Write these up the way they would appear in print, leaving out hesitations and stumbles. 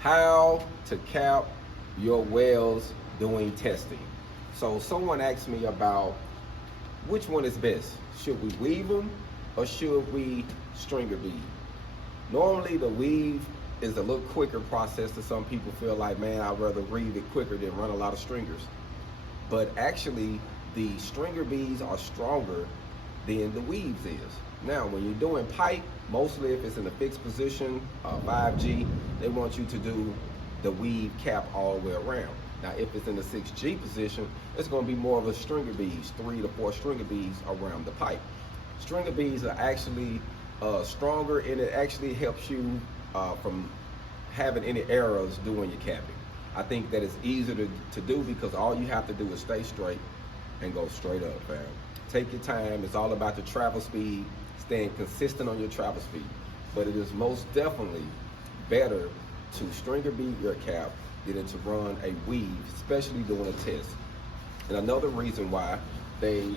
How to cap your welds doing testing. So someone asked me about which one is best. Should we weave them or should we stringer bead? Normally the weave is a little quicker process to some people feel like, man, I'd rather weave it quicker than run a lot of stringers. But actually the stringer beads are stronger than the weaves is. Now, when you're doing pipe, mostly if it's in a fixed position, 5G, they want you to do the weave cap all the way around. Now, if it's in the 6G position, it's going to be more of a stringer beads, 3 to 4 stringer beads around the pipe. Stringer beads are actually stronger, and it actually helps you from having any errors doing your capping. I think that it's easier to do because all you have to do is stay straight and go straight up, fam. Take your time. It's all about the travel speed, staying consistent on your travel speed. But it is most definitely better to stringer bead your cap than to run a weave, especially doing a test. And another reason why they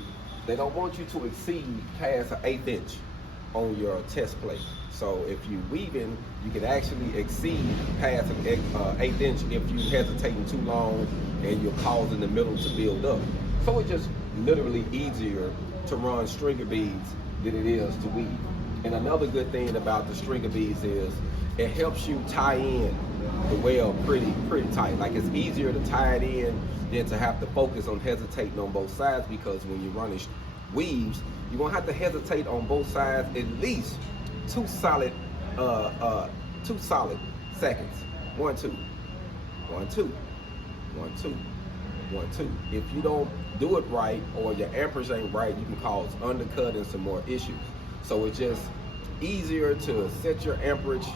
don't want you to exceed past an 1/8 inch on your test plate. So if you weaving, you can actually exceed past an 1/8 inch if you hesitating too long and you're causing the middle to build up. So it's just literally easier to run stringer beads than it is to weave. And another good thing about the stringer beads is it helps you tie in the weld pretty tight. Like, it's easier to tie it in than to have to focus on hesitating on both sides, because when you're running weaves, you're gonna have to hesitate on both sides at least two solid seconds. 1, 2, 1, 2, 1, 2, 1, 2. If you don't do it right or your amperage ain't right, you can cause undercut and some more issues. So it's just easier to set your amperage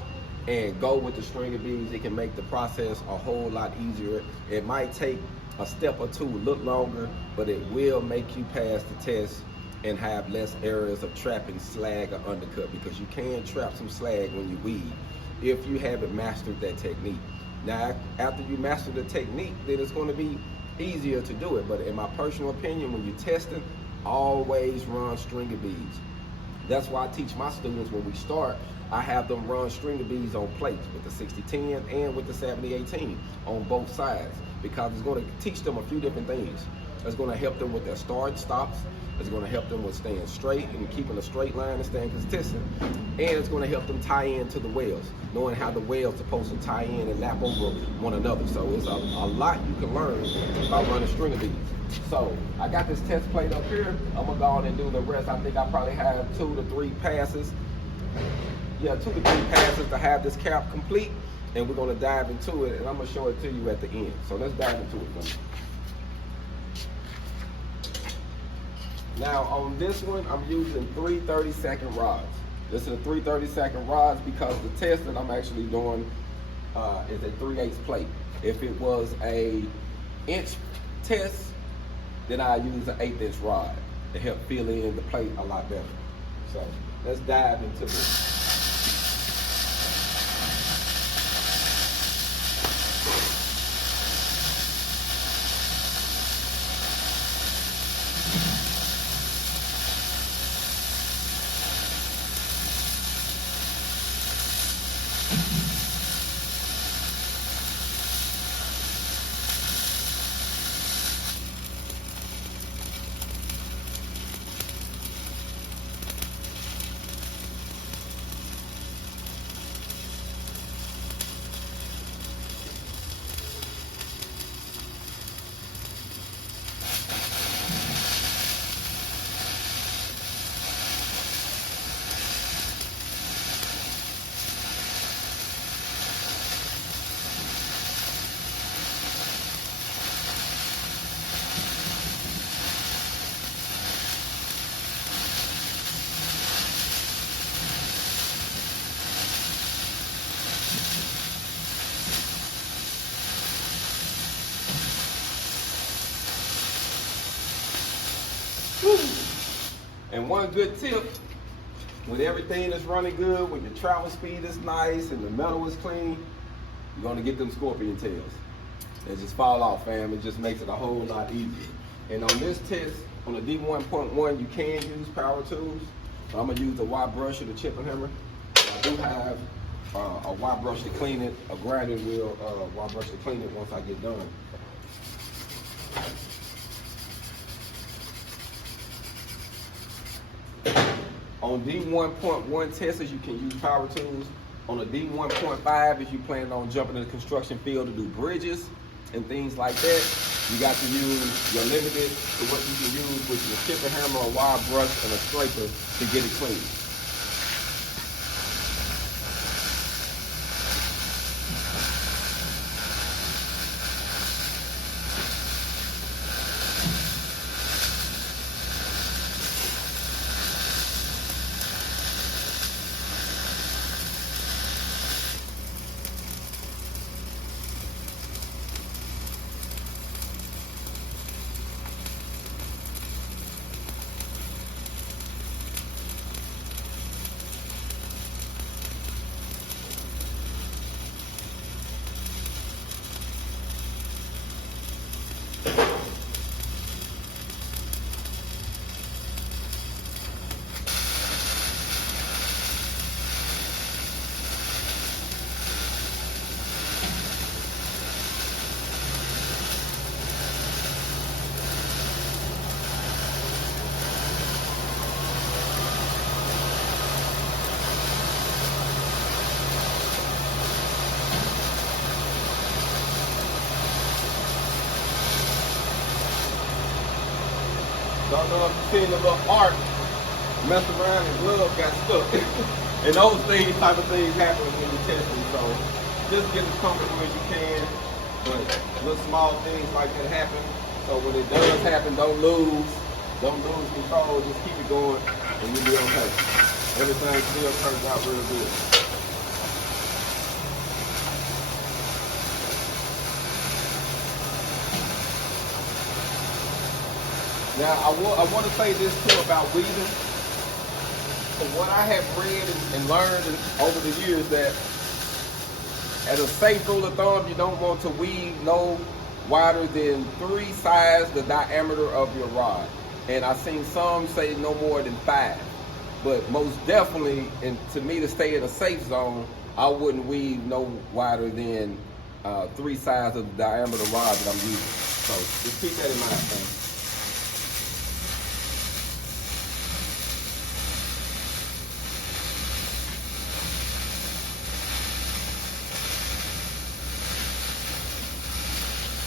and go with the stringer beads. It can make the process a whole lot easier. It might take a step or two, a little longer, but it will make you pass the test and have less areas of trapping slag or undercut, because you can trap some slag when you weave if you haven't mastered that technique. Now, after you master the technique, then it's going to be easier to do it. But in my personal opinion, when you're testing, always run stringer beads. That's why I teach my students when we start, I have them run stringer beads on plates with the 6010 and with the 7018 on both sides, because it's going to teach them a few different things. It's going to help them with their start stops. It's going to help them with staying straight and keeping a straight line and staying consistent. And it's going to help them tie into the welds, knowing how the welds supposed to tie in and lap over one another. So it's a lot you can learn by running stringer beads. So I got this test plate up here. I'm going to go on and do the rest. I think I probably have 2 to 3 passes. Yeah, 2 to 3 passes to have this cap complete. And we're going to dive into it, and I'm going to show it to you at the end. So let's dive into it, buddy. Now on this one, I'm using 3 30-second rods. This is a 3 30-second rods because the test that I'm actually doing is a 3/8 plate. If it was a inch test, then I use an 1/8 inch rod to help fill in the plate a lot better. So let's dive into this. And one good tip, when everything is running good, when your travel speed is nice and the metal is clean, you're gonna get them scorpion tails. They just fall off, fam. It just makes it a whole lot easier. And on this test, on the D1.1, you can use power tools. So I'm gonna use the Y brush or the chipping hammer. I do have a wire brush to clean it, a grinding wheel wire brush to clean it once I get done. On D1.1 testers, you can use power tools. On a D1.5, if you plan on jumping in the construction field to do bridges and things like that, you got to use your limited to what you can use, which is a chipper hammer, a wire brush, and a scraper to get it clean. Don't know if you've seen the little arc mess around and glove got stuck. And those things, type of things happen when you're testing. So just get as comfortable as you can. But little small things like that happen. So when it does happen, don't lose control. Just keep it going and you'll be okay. Everything still turns out real good. Now, I want to say this too about weaving. From what I have read and learned over the years, that as a safe rule of thumb, you don't want to weave no wider than 3 sides the diameter of your rod. And I've seen some say no more than 5. But most definitely, and to me, to stay in a safe zone, I wouldn't weave no wider than 3 sides of the diameter rod that I'm using. So just keep that in mind, man.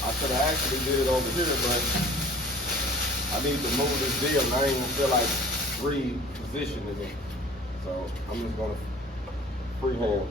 I could have actually did it over here, but I need to move this deal and I ain't gonna feel like repositioning it. So I'm just gonna freehand.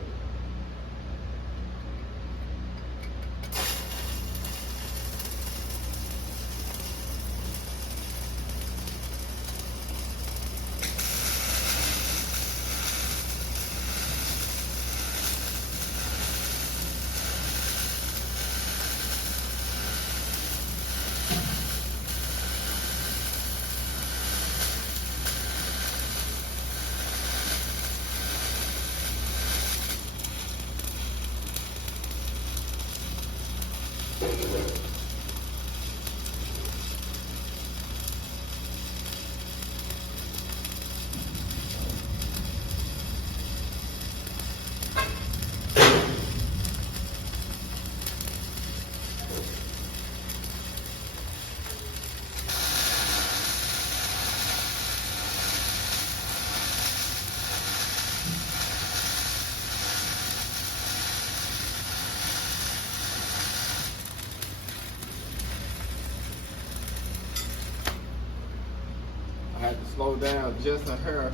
I had to slow down just a hair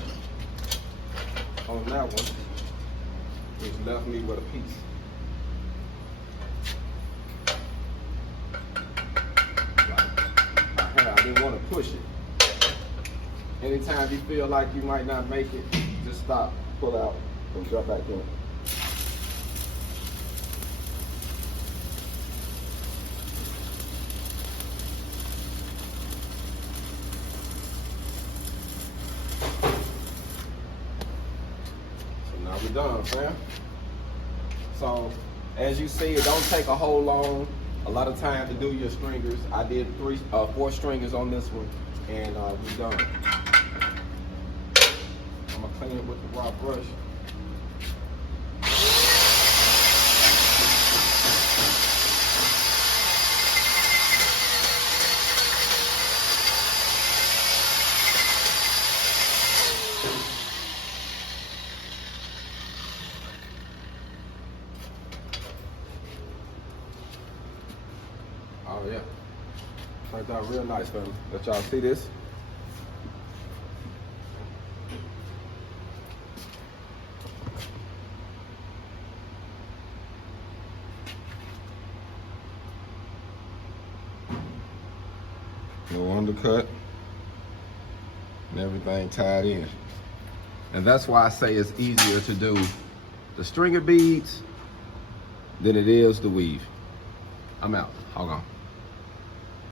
on that one, which left me with a piece. My hair, I didn't want to push it. Anytime you feel like you might not make it, just stop, pull out, and drop back in. Now we're done, fam. So as you see, it don't take a whole a lot of time to do your stringers. I did 4 stringers on this one, and we're done. I'm gonna clean it with the raw brush. Oh yeah. Turned out real nice, family. Let y'all see this. No undercut. And everything tied in. And that's why I say it's easier to do the stringer beads than it is the weave. I'm out. Hold on.